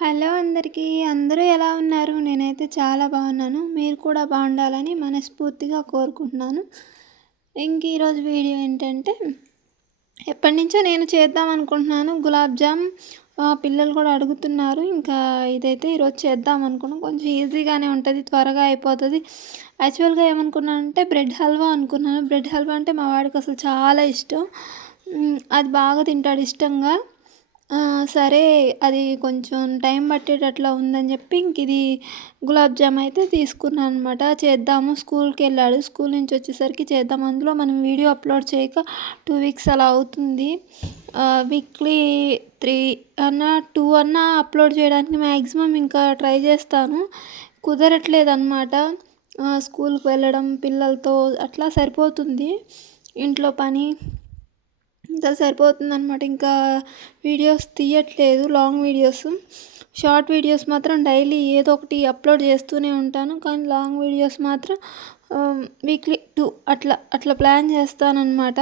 Hello అందరికీ. అందరూ ఎలా ఉన్నారు? నేనైతే చాలా బాగున్నాను. మీరు కూడా బాగుండాలని మనస్ఫూర్తిగా కోరుకుంటున్నాను. ఈరోజు వీడియో ఏంటంటే, ఎప్పటినుంచో నేను చేద్దాం అనుకుంటున్నాను గులాబ్ జామ్. పిల్లలు కూడా అడుగుతున్నారు. ఇంకా ఇదైతే ఈరోజు చేద్దాం అనుకున్నాను. కొంచెం ఈజీగానే ఉంటుంది, త్వరగా అయిపోతుంది. యాక్చువల్గా ఏమనుకున్నానంటే బ్రెడ్ హల్వా అనుకున్నాను. బ్రెడ్ హల్వా అంటే మా వాడికి అసలు చాలా ఇష్టం. అది బాగా తింటాడు ఇష్టంగా. సరే అది కొంచెం టైం పట్టేటట్లా ఉందని చెప్పి ఇది గులాబ్ జామ్ అయితే తీసుకున్నాను అనమాట. చేద్దాము, స్కూల్కి వెళ్ళాడు, స్కూల్ నుంచి వచ్చేసరికి చేద్దాం. అందులో మనం వీడియో అప్లోడ్ చేయక 2 వీక్స్ అలా అవుతుంది. వీక్లీ 3 అన్నా 2 అన్నా అప్లోడ్ చేయడానికి మ్యాక్సిమం ఇంకా ట్రై చేస్తాను. కుదరట్లేదు అనమాట. స్కూల్కి వెళ్ళడం పిల్లలతో అట్లా సరిపోతుంది. ఇంట్లో పని ఇంత సరిపోతుందనమాట. ఇంకా వీడియోస్ తీయట్లేదు, లాంగ్ వీడియోస్. షార్ట్ వీడియోస్ మాత్రం డైలీ ఏదో ఒకటి అప్లోడ్ చేస్తూనే ఉంటాను. కానీ లాంగ్ వీడియోస్ మాత్రం వీక్లీ 2 అట్లా ప్లాన్ చేస్తానన్నమాట.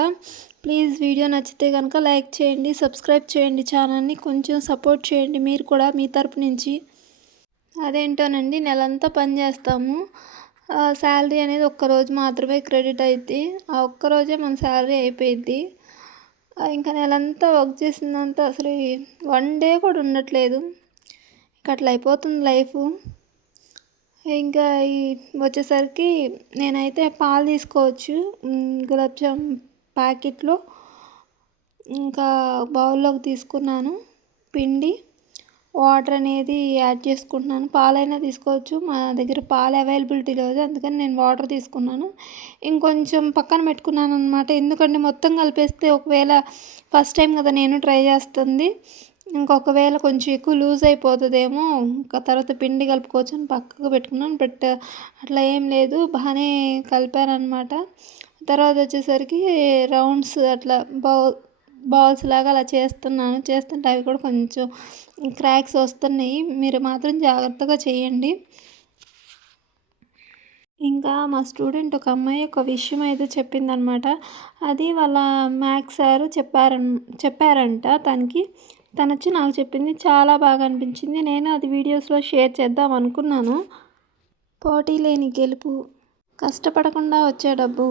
ప్లీజ్ వీడియో నచ్చితే కనుక లైక్ చేయండి, సబ్స్క్రైబ్ చేయండి, ఛానల్ని కొంచెం సపోర్ట్ చేయండి మీరు కూడా మీ తరపు నుంచి. అదేంటోనండి, నెలంతా పని చేస్తాము, శాలరీ అనేది ఒక్కరోజు మాత్రమే క్రెడిట్ అవుద్ది. ఆ ఒక్కరోజే మన శాలరీ అయిపోయిద్ది. ఇంకా నెలంతా వర్క్ చేసిందంతా అసలు 1 డే కూడా ఉండట్లేదు. ఇంకా అట్లా అయిపోతుంది లైఫ్. ఇంకా వచ్చేసరికి నేనైతే పాలు తీసుకోవచ్చు గులాబ్ జామ్ ప్యాకెట్లో. ఇంకా బౌల్లోకి తీసుకున్నాను పిండి, వాటర్ అనేది యాడ్ చేసుకుంటున్నాను. పాలైనా తీసుకోవచ్చు, మా దగ్గర పాలు అవైలబిలిటీ లేదు, అందుకని నేను వాటర్ తీసుకున్నాను. ఇంకొంచెం పక్కన పెట్టుకున్నాను అనమాట. ఎందుకంటే మొత్తం కలిపేస్తే ఒకవేళ ఫస్ట్ టైం కదా నేను ట్రై చేస్తుంది, ఇంకొకవేళ కొంచెం ఎక్కువ లూజ్ అయిపోతుందేమో, ఇంకా తర్వాత పిండి కలుపుకోవచ్చు అని పక్కకు పెట్టుకున్నాను. బట్ అట్లా ఏం లేదు, బాగానే కలిపాను అనమాట. తర్వాత వచ్చేసరికి రౌండ్స్ అట్లా బాల్స్ లాగా అలా చేస్తుంటే అవి కూడా కొంచెం క్రాక్స్ వస్తున్నాయి. మీరు మాత్రం జాగ్రత్తగా చేయండి. ఇంకా మా స్టూడెంట్ ఒక అమ్మాయి ఒక విషయం అయితే చెప్పిందనమాట. అది వాళ్ళ మ్యాథ్స్ సార్ చెప్పారంట తను వచ్చి నాకు చెప్పింది. చాలా బాగా అనిపించింది. నేను అది వీడియోస్లో షేర్ చేద్దాం అనుకున్నాను. పోటీ లేని గెలుపు, కష్టపడకుండా వచ్చే డబ్బు,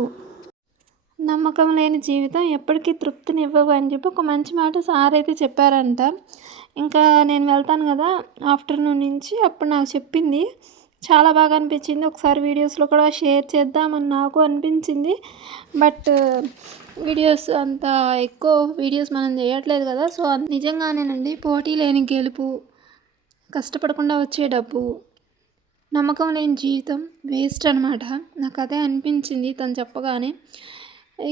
నమ్మకం లేని జీవితం ఎప్పటికీ తృప్తినివ్వవు అని చెప్పి ఒక మంచి మాట సార్ అయితే చెప్పారంట. ఇంకా నేను వెళ్తాను కదా ఆఫ్టర్నూన్ నుంచి, అప్పుడు నాకు చెప్పింది. చాలా బాగా అనిపించింది. ఒకసారి వీడియోస్లో కూడా షేర్ చేద్దామని నాకు అనిపించింది. బట్ వీడియోస్ అంత ఎక్కువ వీడియోస్ మనం చేయట్లేదు కదా. సో నిజంగానేనండి, పోటీ లేని గెలుపు, కష్టపడకుండా వచ్చే డబ్బు, నమ్మకం లేని జీవితం వేస్ట్ అనమాట. నాకు అదే అనిపించింది తను చెప్పగానే.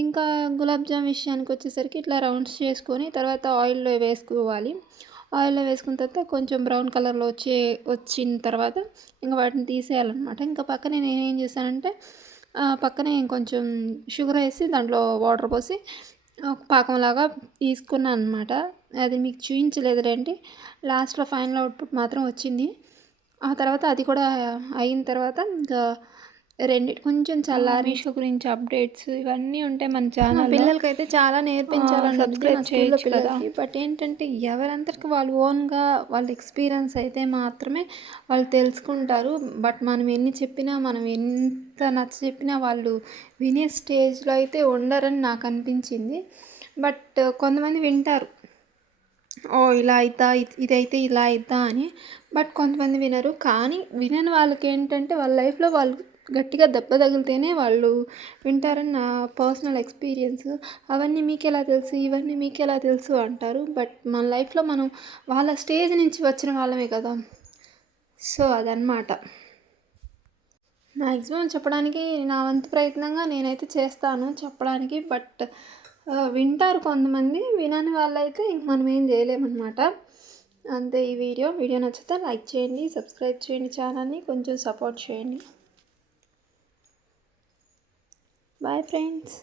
ఇంకా గులాబ్ జామ్ విషయానికి వచ్చేసరికి ఇట్లా రౌండ్స్ చేసుకొని తర్వాత ఆయిల్లో వేసుకోవాలి. ఆయిల్లో వేసుకున్న తర్వాత కొంచెం బ్రౌన్ కలర్లో వచ్చిన తర్వాత ఇంకా వాటిని తీసేయాలన్నమాట. ఇంకా పక్కనే నేనేం చేశానంటే పక్కనే కొంచెం షుగర్ వేసి దాంట్లో వాటర్ పోసి పాకంలాగా తీసుకున్నాను అనమాట. అది మీకు చూపించలేదులేండి, లాస్ట్లో ఫైనల్ అవుట్పుట్ మాత్రం వచ్చింది. ఆ తర్వాత అది కూడా అయిన తర్వాత ఇంకా కొంచెం చల్లారి మీషో గురించి అప్డేట్స్ ఇవన్నీ ఉంటాయి మన ఛానల్. పిల్లలకైతే చాలా నేర్పించాలని సబ్స్క్రైబ్ చేయొచ్చు కదా. బట్ ఏంటంటే ఎవరంతటికి వాళ్ళు ఓన్గా వాళ్ళ ఎక్స్పీరియన్స్ అయితే మాత్రమే వాళ్ళు తెలుసుకుంటారు. బట్ మనం ఎన్ని చెప్పినా, మనం ఎంత నచ్చ చెప్పినా వాళ్ళు వినే స్టేజ్లో అయితే ఉండరని నాకు అనిపించింది. బట్ కొంతమంది వింటారు, ఓ ఇలా అవుతా, ఇదైతే ఇలా అవుతా అని. బట్ కొంతమంది వినరు. కానీ వినని వాళ్ళకి ఏంటంటే వాళ్ళ లైఫ్లో వాళ్ళు గట్టిగా దెబ్బ తగిలితేనే వాళ్ళు వింటారని నా పర్సనల్ ఎక్స్పీరియన్స్. అవన్నీ మీకు ఎలా తెలుసు, ఇవన్నీ మీకు ఎలా తెలుసు అంటారు. బట్ మన లైఫ్లో మనం వాళ్ళ స్టేజ్ నుంచి వచ్చిన వాళ్ళమే కదా. సో అదనమాట. మ్యాక్సిమం చెప్పడానికి నా వంతు ప్రయత్నంగా నేనైతే చేస్తాను చెప్పడానికి. బట్ వింటారు కొంతమంది, వినని వాళ్ళైతే ఇంక మనం ఏం చేయలేమన్నమాట. అంతే. ఈ వీడియో నచ్చితే లైక్ చేయండి, సబ్స్క్రైబ్ చేయండి, ఛానల్ని కొంచెం సపోర్ట్ చేయండి. Bye friends.